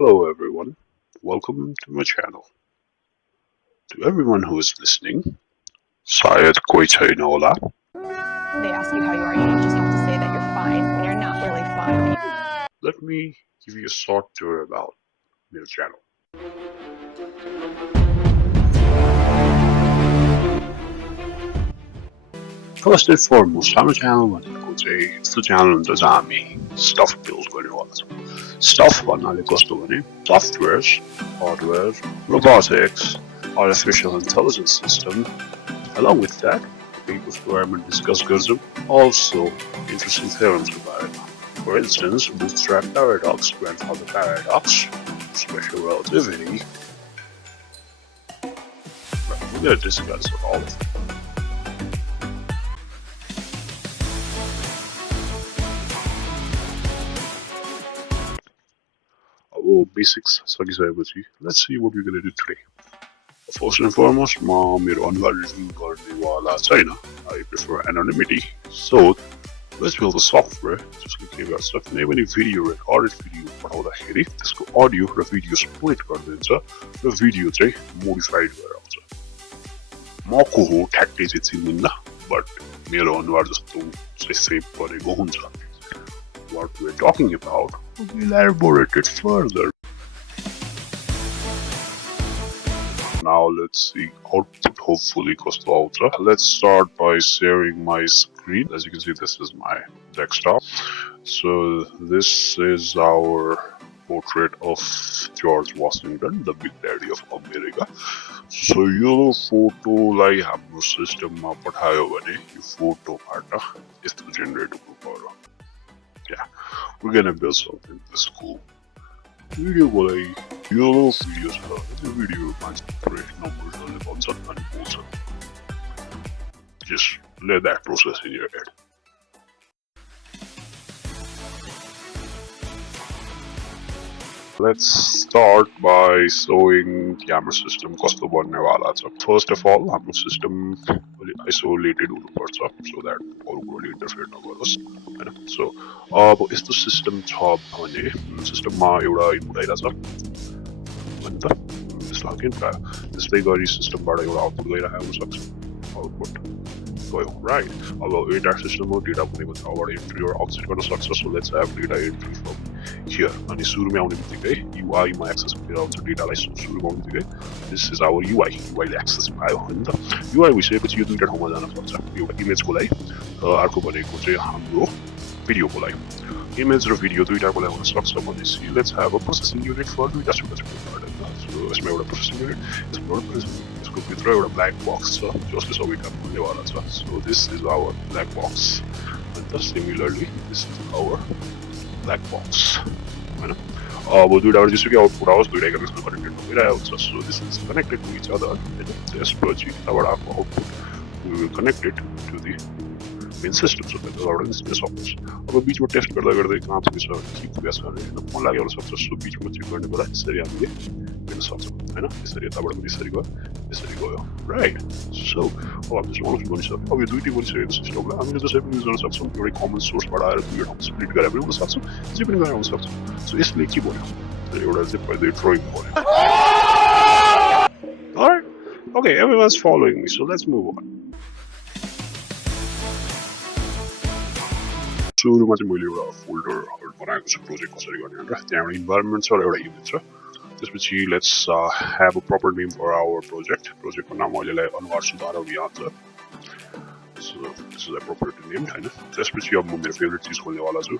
Hello everyone, welcome to my channel. To everyone who is listening, शायद कोई छैन होला. They ask you how you are, you just have to say that you're fine when you're not really fine. Let me give you a short tour about my channel. First and foremost, हाम्रो channel भनेको चाहिँ यस्तो channel हुन्छ जहाँ हामी stuff build गर्नेवाला छौँ. Stuff भन्नाले कस्तो भने softwares, hardware, robotics, artificial intelligence system. Along with that, people's environment discuss गर्छौँ. Also, interesting theorems about it. For instance, bootstrap paradox, grandfather paradox, special relativity. We're going to discuss all of them. Basics सकिसकेपछि let's see what we're going to do today. First and foremost, म मेरो अनुहार reveal गर्नेवाला छैन. I prefer anonymity. So let's build a software जसले के गर्छ कुनै पनि भिडियो रेकर्डेड भिडियो पठाउँदाखेरि त्यसको अडियो र भिडियो स्प्लिट गरिदिन्छ र भिडियो चाहिँ मोडिफाइड गरेर आउँछ. म को हो ठ्याक्कै चाहिँ चिन्दिनँ, बट मेरो अनुहार जस्तो चाहिँ सेभ गरेको हुन्छ. What we're talking about will be elaborated further. Now let's see output hopefully कस्तो आउँछ. Let's start by sharing my screen. As you can see, this is my desktop. So this is our portrait of George Washington, the Big Daddy of America. So यो फोटोलाई हाम्रो सिस्टममा पठायो भने यो फोटोबाट यस्तो generate हुनुपर्यो. Yeah, we're gonna build something this cool. Video बोलाई यो भिडियो छ. यो भिडियो मान्छे नम्बर्सहरूले भन्छन् अनि बोल्छन्. Just let that process in your head. Let's start by showing camera system कस्तो बन्नेवाला छ. First of all, हाम्रो system isolated हुनुपर्छ so that अरूले इन्टरफेयर नगरोस् हैन. So अब यस्तो सिस्टम छ भने सिस्टममा एउटा इनपुट आइरहेछ भने त त्यसलाई के त्यस्तै गरी सिस्टमबाट एउटा आउटपुट गइरहेको हुनसक्छ. आउटपुट गयो राइट. अब एउटा सिस्टमको डेटा भनेको छ अबाट इन्ट्री र आउटपुट गर्न सक्छ. So let's have data entry from here. अनि सुरुमा आउने बित्तिकै युआई मा एक्सेस गरेर आउँछ डेटालाई. सुरुमा आउने बित्तिकै दिस इज आवर युआई. युआईले एक्सेस पायो हैन त. युआई भइसकेपछि यो दुईटा ठाउँमा जान सक्छ. एउटा इमेजको लागि अर्को भनेको चाहिँ हाम्रो भिडियोको लागि. इमेज र भिडियो दुईटाको लागि हुन सक्छ भनेपछि let's have a processing unit for दुईटा छुट्टा छुट्टा. सो यसमा एउटा प्रोसेसिङ युनिट, यसमा एउटा प्रोसेसिङ युनिट. यसको भित्र एउटा ब्ल्याक बक्स छ जसले सबै काम गर्नेवाला छ. So this is our black box. अन्त similarly this is our black box हैन. अब दुईटाबाट जसो कि आउटपुट आओस् दुईटा एकअर्कासँग कनेक्टेड भइरहेको हुन्छ. So this is connected to each other हैन. त्यसपछि यताबाट आएको output we will connected to the main system. So त्यसबाट निस्किन सक्छ. अब बिचमा टेस्ट गर्दा गर्दै कहाँ पुगेछ के पुगेछ भनेर मन लाग्यो होला सक्छ. सो बिचमा चेक गर्ने बेला यसरी हामीले हेर्न सक्छौँ हैन. यसरी यताबाट पनि यसरी गयो यसरी गयो राइट. सो अब हामीले चाहिँ अनलाइन गरिसक्यो. अब यो दुईटै गरिसकेको सिस्टमलाई हामीले जसरी पनि युज गर्न सक्छौँ. एउटै कमन सोर्सबाट आएर दुई ठाउँमा स्प्लिट गरेर पनि हुन सक्छौँ. जे पनि गरेर हुन सक्छ. सो यसले के भन्यो एउटा चाहिँ पहिल्यै ड्रइङ भन्यो. Alright, okay, everyone's following me, so let's move on. सुरुमा चाहिँ मैले एउटा फोल्डर बनाएको छु प्रोजेक्ट कसरी गर्ने भनेर. त्यहाँ एउटा इन्भाइरोमेन्ट छ र एउटा इमेज छ. त्यसपछि let's have a proper name for our project. प्रोजेक्टको नाम अहिलेलाई अनुहार सुधारौँ यहाँ छ. So this is appropriate name हैन. त्यसपछि अब म मेरो फेभरेट चिज खोल्नेवाला छु.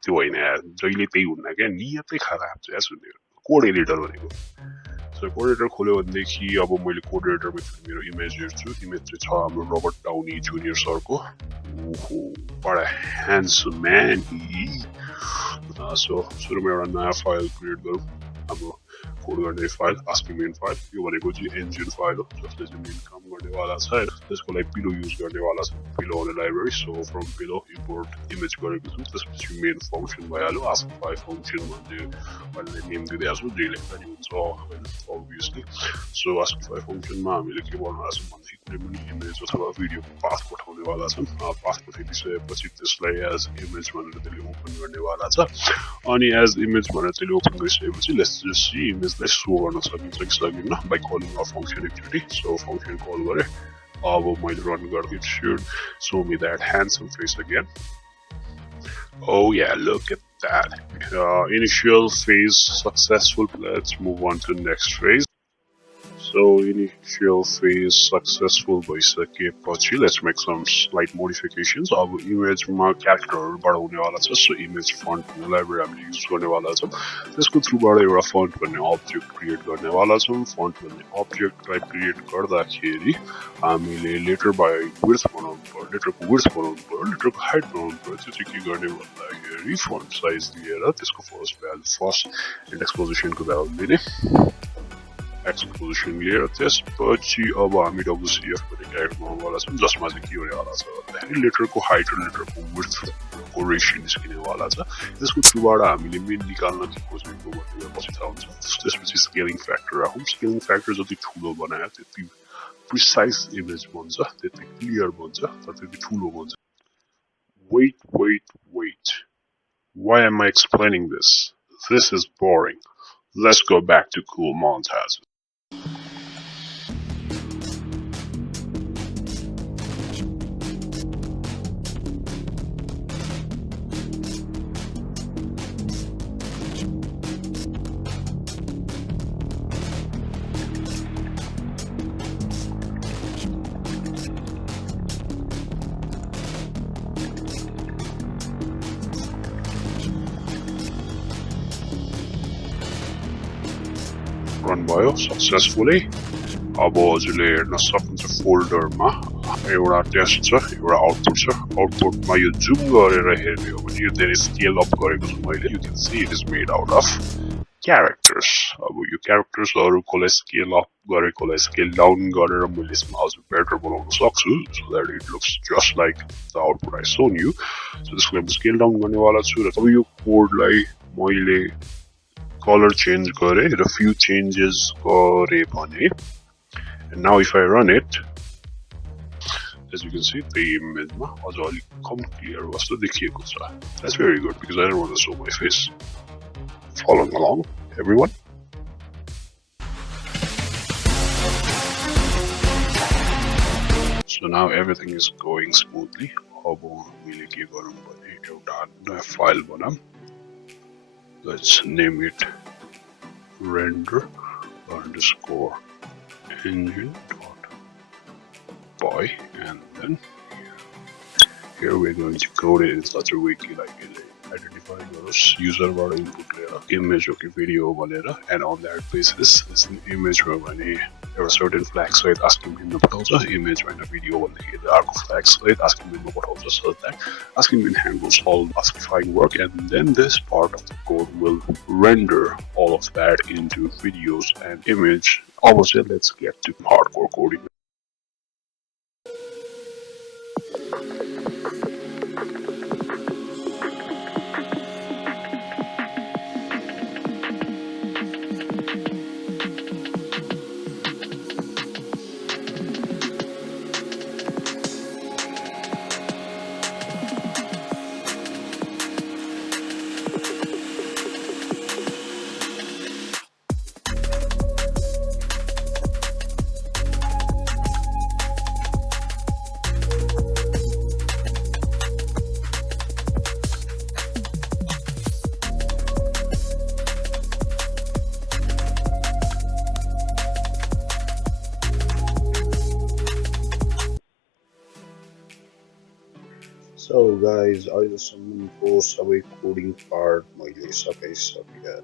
त्यो होइन यार, जहिले त्यही हुन्न क्या, नियतै खराब छ यार सुन्ने. कोड एडिटर भनेको. सो कोड एडिटर खोल्यो भनेदेखि अब मैले कोड एडिटरमा मेरो इमेज हेर्छु. इमेज चाहिँ छ हाम्रो रबर्ट डाउनी जुनियर सरको. ओहो बडा ह्यान्डसम म्यान हि. सो सुरुमा एउटा नयाँ फाइल क्रिएट गरौँ. हाम्रो कोड गर्ने फाइल आस्की मेन फाइल. यो भनेको चाहिँ इन्जिन फाइल हो जसले चाहिँ मेन काम गर्नेवाला छ. त्यसको लागि पिलो युज गर्नेवाला छ. पिलो आउने library. So from pillow import image गरेको छु त्यसपछि मेन फंक्सन भइहाल्यो ASCIIFy फंक्सन भन्ने मैले नेम दिइदिएको छु जे लेख्दा नि हुन्छ हैन obviously सो ASCIIFy फंक्सनमा हामीले के गर्नु छ भन्दा कुनै पनि इमेज अथवा भिडियोको पाथ पठाउनेवाला छौँ पाथ पठाइदिसकेपछि त्यसलाई एज इमेज भनेर त्यसले ओपन गर्नेवाला छ अनि एज इमेज भनेर त्यसले ओपन गरिसकेपछि लेट्स जस्ट सी इमेजलाई शो गर्न सकिन्छ कि सकिन्न बाइ कलिङ अ फंक्सन एकचोटि सो फंक्सन कल गरे अब मैले रन गर्दा it should show me that handsome face again. Oh yeah, look at that. Initial phase successful. Let's move on to the next phase. So initial phase successful भइसकेपछि let's make some slight modifications. अब image मा character बढाउनेवाला छ so image font library हामीले use गर्नेवाला छौँ त्यसको थ्रुबाट एउटा font भन्ने object create गर्नेवाला छौँ font भन्ने object लाई create गर्दाखेरि हामीले letter by width बनाउनु पर्यो letter को width बनाउनु पर्यो letter को height बनाउनु पर्यो त्यो के गर्ने भन्दाखेरि font size लिएर त्यसको first value first index position को value दिने एक्सपोजिसन लिएर त्यसपछि अब हामी WCF भन्ने क्यारेक्टर बनाउनेवाला छौँ जसमा चाहिँ के हुनेवाला छ भन्दाखेरि लेटरको हाइट र लेटरको विड्थको रेसियो निस्किनेवाला छ त्यसको थ्रुबाट हामीले मेन निकाल्न के खोजेको भन्ने पछि थाहा हुन्छ त्यसपछि स्केलिङ फ्याक्टर राखौँ स्केलिङ फ्याक्टर जति ठुलो बनायो त्यति प्रिसाइज इमेज बन्छ त्यति क्लियर बन्छ तर त्यति ठुलो बन्छ wait why am I explaining this is boring let's go back to cool montages run भयो सक्सेसफुली अब हजुरले हेर्न सक्नुहुन्छ फोल्डरमा एउटा टेस्ट छ एउटा आउटपुट छ आउटपुटमा यो जुम गरेर हेर्ने हो भने यो धेरै स्केल अप गरेको छु मैले you can see it is made out of characters अब यो क्यारेक्टर्सहरुकोलाई स्केल अप गरेकोलाई स्केल डाउन गरेर मैले यसमा अझ बेटर बनाउन सक्छु so that it looks just like the output I shown you so त्यसको लागि स्केल डाउन गर्नेवाला छु र अब यो कोडलाई मैले color change गरे र few changes गरे भने and now if I run it as you can see the image मा अझ अलि कम clear जस्तो देखिएको छ that's very good because I don't want to show my face following along everyone so now everything is going smoothly अब मैले के गरौँ भने एउटा नयाँ फाइल बनाऊँ let's name it render underscore engine.py and then here we're going to code it in such a way like identify your user बाट input लिएर image हो कि video हो भनेर and on that basis this image हो भने एउटा certain flag सहित ASCII bin मा पठाउँछ image होइन video भन्दाखेरि अर्को flag सहित ASCII bin मा पठाउँछ so that ASCII bin handles all ASCIIfying work and then this part of the code will render all of that into videos and image. Obviously, let's get to hardcore coding. So guys, अहिलेसम्मको सबै coding part मैले सकाइसकेँ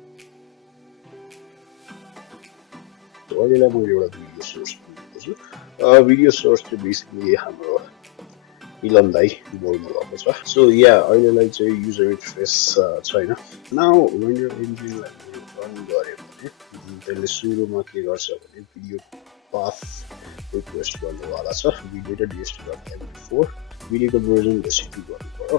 अहिलेलाई मैले एउटा video source बनाएको छु video source चाहिँ basically हाम्रो इलन दाइ बोल्नु भएको छ सो या अहिलेलाई चाहिँ युजर इन्टरफेस छैन नाउ रेन्डर इन्जिनलाई रन गऱ्यो भने त्यसले सुरुमा के गर्छ भने भिडियो पाथ रिक्वेस्ट गर्नेवाला छ भिडियो.dsd.mp4 भिडियो कन्भर्जन रेसिपी गर्नु पर्यो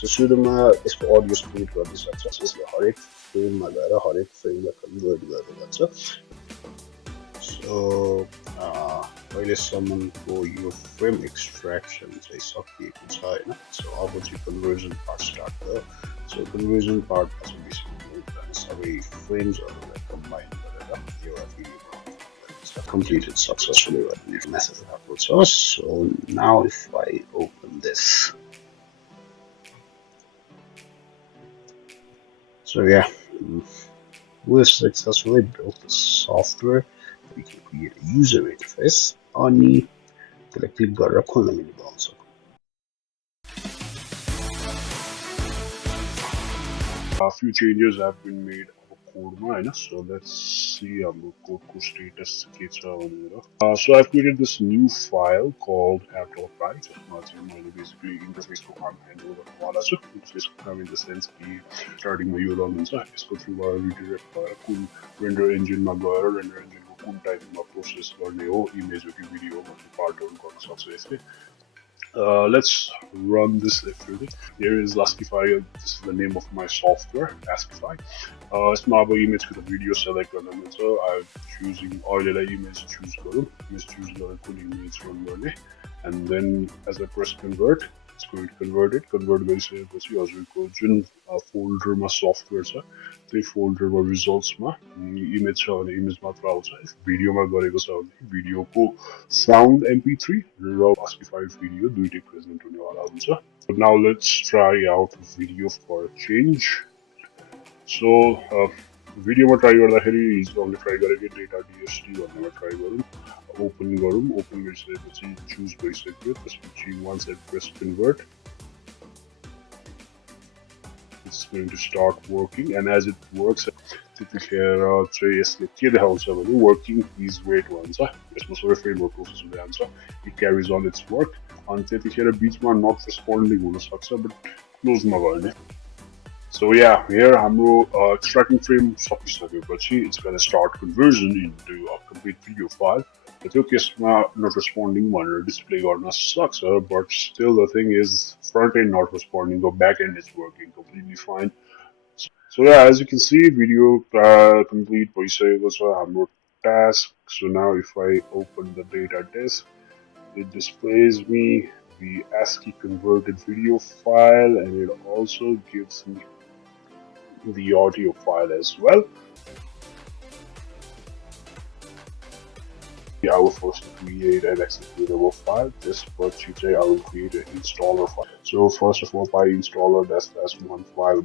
सो सुरुमा यसको अडियो स्प्लिट गर्न सक्छ यसले हरेक फ्रेममा गएर हरेक फ्रेमलाई कन्भर्ट गर्दै गर्छ सो अहिलेसम्मको यो फ्रेम एक्सट्र्याक्सन चाहिँ सकिएको छ होइन सो अब चाहिँ कन्भर्जन पार्ट स्टार्ट भयो सो कन्भर्जन पार्टमा चाहिँ बेसिकली सबै फ्रेम्सहरूलाई कम्बाइन गरेर एउटा video completed successfully with the message output source. So now if I open this, so yeah, we've successfully built the software. We can create a user interface on the collective garra khulna menu also. A few changes have been made code होइन so let's see हाम्रो कोडको status के छ भनेर so I've created this new file called app.py जसमा चाहिँ मैले basically इन्टरफेसको काम handle गर्नुवाला छु इन्टरफेसको काम इन द सेन्स कि स्टार्टिङमा यो रन हुन्छ यसको थ्रुबाट रिडाइरेक्ट भएर कुन रेन्डर इन्जिनमा गएर रेन्डर इन्जिनको कुन टाइममा प्रोसेस गर्ने हो इमेज हो कि भिडियो भन्ने पार्टहरू गर्न सक्छ यसले let's run this everything. Here is ASCIIFy. This is the name of my software, ASCIIFy. It's my image with the video select on so I'm choosing all the image choose cool image run and then as I press convert, it's going to convert it. Convert very पछि हजुरको जुन फोल्डरमा software छ त्यही फोल्डरमा रिजल्ट्समा image छ भने image मात्र आउँछ भिडियोमा गरेको छ भने भिडियोको साउन्ड mp3 र ASCIIFy भिडियो दुईटै प्रेजेन्ट हुनेवाला हुन्छ now let's try out video for a change so भिडियोमा ट्राई गर्दाखेरि हामीले ट्राई गरेको डेटा dst भन्नेमा ट्राई गरौँ ओपन गरौँ ओपन गरिसकेपछि चुज गरिसक्यो त्यसपछि once I press convert it's going to start working and as it works त्यतिखेर चाहिँ यसले के देखाउँछ भने working is wait भन्छ यसमा सबै फ्रेमवर्क प्रोसेस हुँदै जान्छ it carries on its work अनि त्यतिखेर बीचमा not responding हुन सक्छ but क्लोजमा गर्ने so yeah here हाम्रो extracting frame सकिसकेपछि it's going to start conversion into a complete video file त्यो केसमा not responding भनेर डिस्प्ले गर्न सक्छ but still the thing is front end not responding the back end is working completely fine so yeah as you can see video complete भइसकेको छ हाम्रो task so now if I open the data disk it displays me the ASCII converted video file and it also gives me the audio file as well I will first create an executable file. This but you say I will create an installer file. So first of all, by installer that's one file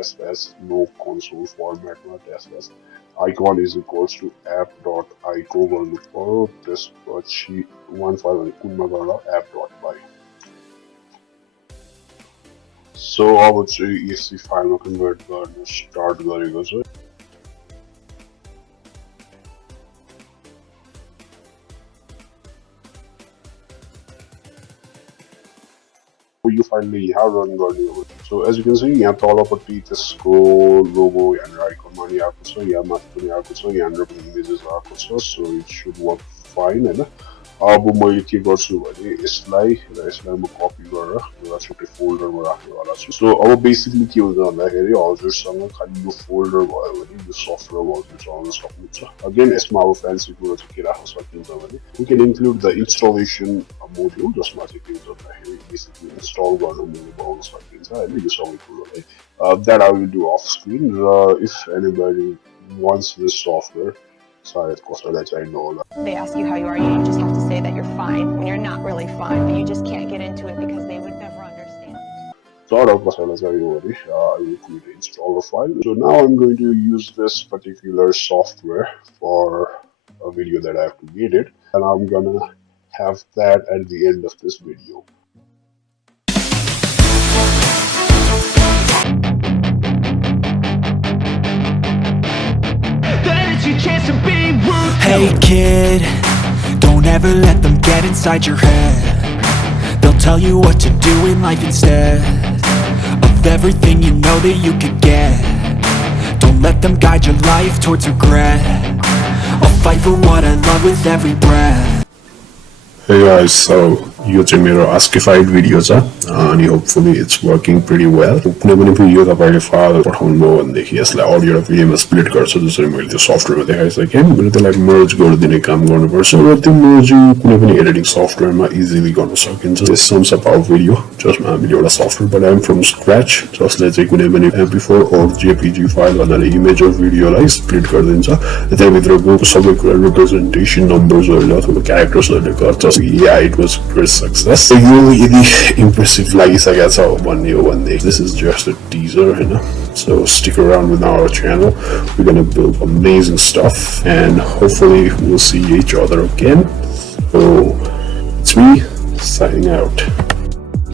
that's no console format that's icon is equals to app.ico this but she one file app.py. So I would say ASCII file convert start गरेको छ यो फाइलले यहाँ run गर्ने हो so as you can see यहाँ तलपट्टि त्यसको logo यहाँनिर आइकनमा पनि आएको छ यहाँ माथि पनि आएको छ यहाँनिर पनि इमेजेस आएको छ so it should work fine होइन अब मैले के गर्छु भने यसलाई म कपी गरेर एउटा छुट्टै फोल्डरमा राख्नेवाला छु सो अब बेसिकली के हुन्छ भन्दाखेरि हजुरसँग खालि यो फोल्डर भयो भने यो सफ्टवेयर हजुर चलाउन सक्नुहुन्छ अगेन यसमा अब फ्यान्सी कुरा चाहिँ के राख्न सकिन्छ भने we can include the installation module जसमा चाहिँ के हुन्छ भन्दाखेरि बेसिकली इन्स्टल गर्न बनाउन सकिन्छ होइन यो सबै कुरोलाई that I will do off screen र if anybody wants this software Sorry, they ask you how you are, you just have to say that you're fine when you're not really fine, but you just can't get into it because they would never understand. I will create an installer file. So now I'm going to use this particular software for a video that I have created, and I'm gonna have that at the end of this video. Hey kid, don't ever let them get inside your head. They'll tell you what to do in life instead of everything you know that you could get. Don't let them guide your life towards regret. I'll fight for what I love with every breath. Hey guys, so यो चाहिँ मेरो ASCIIfied video छ अनि hopefully it's working pretty well. कुनै पनि video तपाईँले file पठाउनुभयो भनेदेखि यसलाई अडियो र भिडियोमा स्प्लिट गर्छ, जसरी मैले त्यो सफ्टवेयरमा देखाइसकेँ। मैले त्यसलाई मर्ज गरिदिने काम गर्नुपर्छ र त्यो मर्जिङ कुनै पनि एडिटिङ सफ्टवेयरमा इजिली गर्न सकिन्छ। This sums up our video जसमा हामीले एउटा सफ्टवेयर बनायौँ फ्रम स्क्रैच, जसले चाहिँ कुनै पनि MP4 और JPG फाइल भन्नाले इमेज र भिडियोलाई स्प्लिट गरिदिन्छ। त्यहाँभित्रको सबै कुरा रिप्रेजेन्टेसन नम्बर्सहरूले अथवा क्यारेक्टर्सहरूले गर्छ। या इट वाज ग्रेट सक्सेस। यो यदि इम्प्रेसिभ लागिसकेको छ भन्ने हो भने this is just a teaser हैन। So stick around with our channel. We're gonna build amazing stuff and hopefully we'll see each other again. So it's me signing out.